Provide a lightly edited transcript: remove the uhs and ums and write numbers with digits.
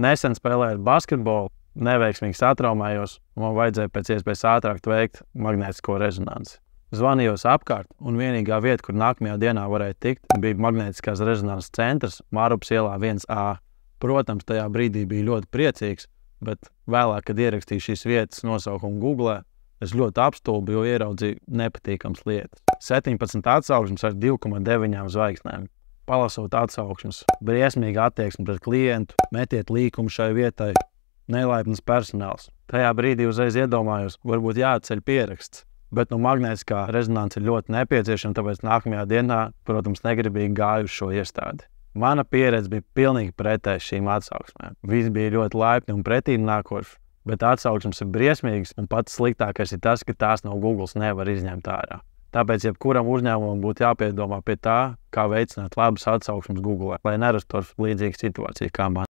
Nesen spēlējot basketbolu, neveiksmīgi satraumējos, un man vajadzēja pēc iespējas ātrāk veikt magnētisko rezonanci. Zvanījos apkārt, un vienīgā vieta, kur nākamajā dienā varēja tikt, bija magnētiskās rezonances centrs Mārupas ielā 1A. Protams, tajā brīdī bija ļoti priecīgs, bet vēlāk, kad ierakstīju šīs vietas nosaukumu Googlē, es ļoti apstulbu, jo ieraudzīju nepatīkams lietas. 17 atsauksmes ar 2,9 zvaigznēm. Palasot atsauksmes, briesmīga attieksme pret klientu, metiet līkumu šai vietai, nelaipns personāls. Tajā brīdī uzreiz iedomājos, varbūt jāatceļ pieraksts, bet magnētiskā rezonance ir ļoti nepieciešama, tāpēc nākamajā dienā, protams, negribīgi gāju uz šo iestādi. Mana pieredze bija pilnīgi pretēji šīm atsauksmēm. Visi bija ļoti laipni un pretīm nākoši, bet atsauksmes ir briesmīgas, un pats sliktākais ir tas, ka tās no Google nevar izņemt ārā. Tāpēc jebkuram uzņēmumam būtu jāpiedomā pie tā, kā veicināt labas atsauksmes Google, lai nerastos līdzīga situācija kā man.